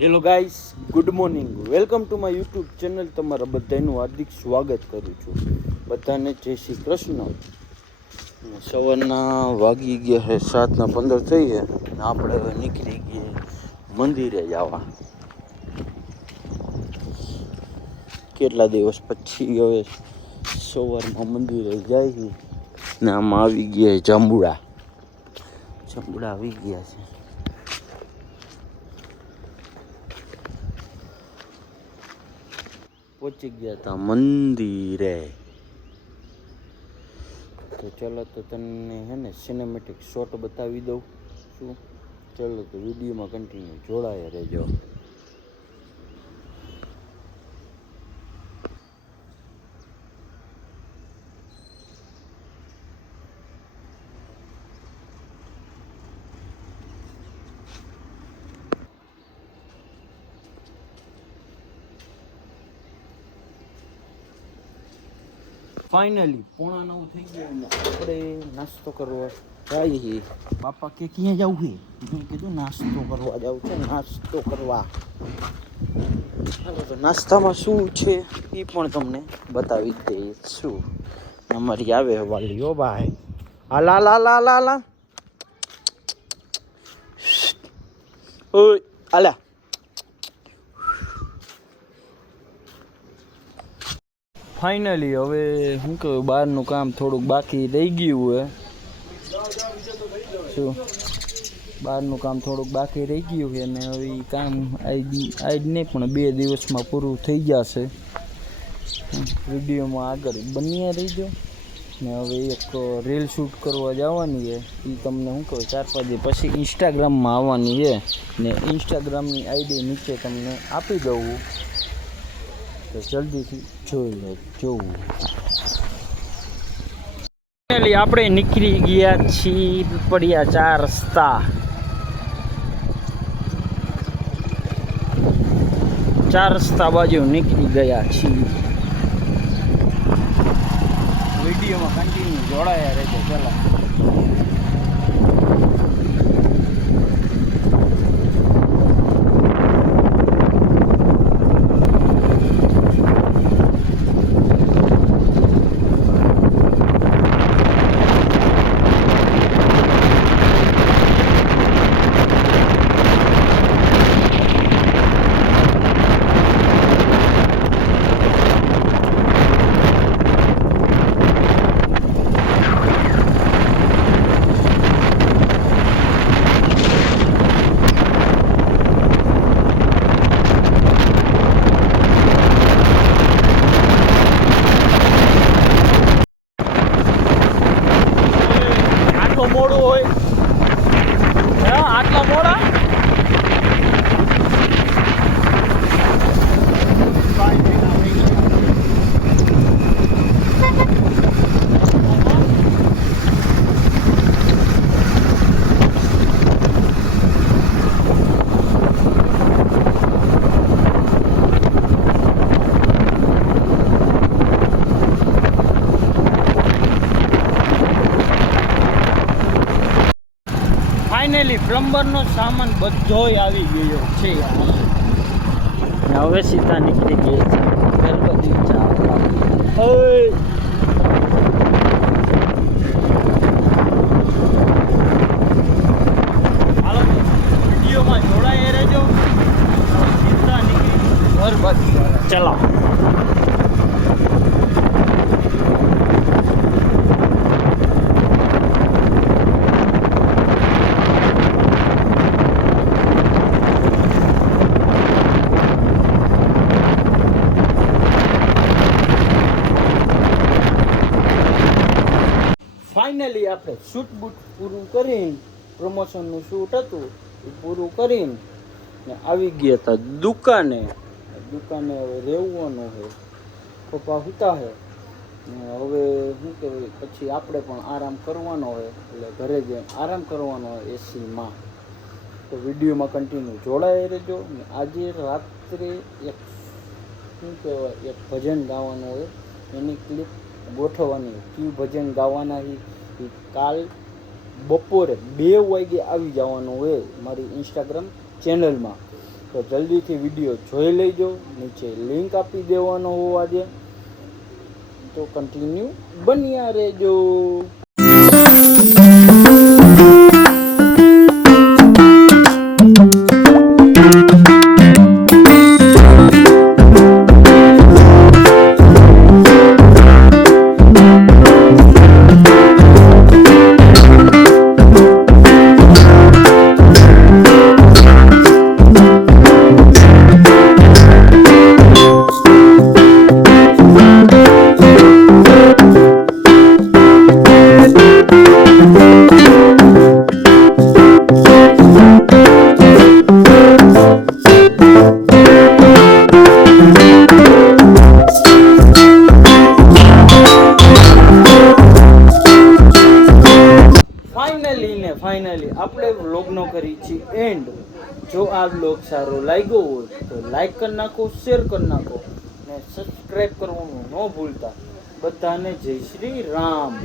Hello guys, good morning. Welcome to my YouTube channel. તમારા બધાનું હાર્દિક સ્વાગત કરું છું. બધાને જય શ્રી કૃષ્ણ. સવારના વાગી ગયા છે 7:15 થઈ છે. આપણે હવે નીકળી ગઈએ મંદિરે જવા. કેટલા દિવસ પછી હવે સવારમાં મંદિરે જાય છે ને આમાં આવી ગયા જાંબુડા આવી ગયા છે. પહોંચી ગયા હતા મંદિરે. તો ચલો, તો તમને હે ને સિનેમેટિક શોટ બતાવી દઉં છું. ચલો, તો વિડીયોમાં કન્ટિન્યુ જોડાયા રહેજો. ફાઇનલી 8:45 થઈ ગયા ને આપણે નાસ્તો કરવા જઈએ. બાપા કે ક્યાં જવું છે? મેં કીધું નાસ્તો કરવા જવું છે. નાસ્તો કરવા તો નાસ્તામાં શું છે એ પણ તમને બતાવી દઈશું. અમારી આવે વાલીઓ ભાઈ. હાલા લા લા લા લા ઓય આલા. ફાઇનલી હવે શું કહ્યું, બહારનું કામ થોડુંક બાકી રહી ગયું હોય. શું બહારનું કામ થોડુંક બાકી રહી ગયું છે ને હવે એ કામ આજ નહીં પણ 2 દિવસમાં પૂરું થઈ જશે. વિડીયોમાં આગળ બન્યા રહીજો ને હવે એક રીલ શૂટ કરવા જવાની છે. એ તમને શું કહું 4-5 દિવસ પછી ઇન્સ્ટાગ્રામમાં આવવાની છે ને ઇન્સ્ટાગ્રામની આઈડી નીચે તમને આપી દઉં, તો જલ્દીથી જોઈ લેજો. ફાઇનલી આપણે નીકળી ગયા છીએ પડ્યા 4 રસ્તા. 4 રસ્તા બાજુ નીકળી ગયા છીએ. વિડીયોમાં કન્ટિન્યુ જોડાયા રહેજો. ચાલો, મોડું હોય આટલા મોડા ફાઇનલી પ્લમ્બરનો સામાન બધોય આવી ગયો છે. હવે સીધા નીકળી ગઈ છે ગણપતિ ચા. હાલો, વિડીયોમાં જોડાઈ રહેજો. સીધા નીકળી ઘર બાજુ. ચલો, ફાઇનલી આપણે શૂટ બૂટ પૂરું કરીને, પ્રમોશનનું શૂટ હતું એ પૂરું કરીને ને આવી ગયા હતા દુકાને. હવે રહેવાનું છે. પપ્પા હુતા છે ને હવે શું કહેવાય, પછી આપણે પણ આરામ કરવાનો હોય એટલે ઘરે જઈને આરામ કરવાનો હોય એસીમાં. તો વિડીયોમાં કન્ટિન્યુ જોડાઈ રહેજો. ને આજે રાત્રે એક શું કહેવાય એક ભજન ગાવાનું હોય, એની ક્લિપ ગોઠવવાની. કયું ભજન ગાવાના એ કાલ બપોરે 2 વાગે આવી જવાનું હોય મારી ઇન્સ્ટાગ્રામ ચેનલમાં. તો જલ્દીથી વિડીયો જોઈ લેજો. નીચે લિંક આપી દેવાનો હોવા દે, તો કન્ટિન્યુ બન્યા રહેજો. ફાઇનલી આપણે વ્લોગનો કરી છીએ એન્ડ. જો આ વ્લોગ સારો લાગ્યો હોય તો લાઈક કરી નાખો, શેર કરી નાખો ને સબસ્ક્રાઈબ કરવાનું ન ભૂલતા. બધાને જય શ્રી રામ.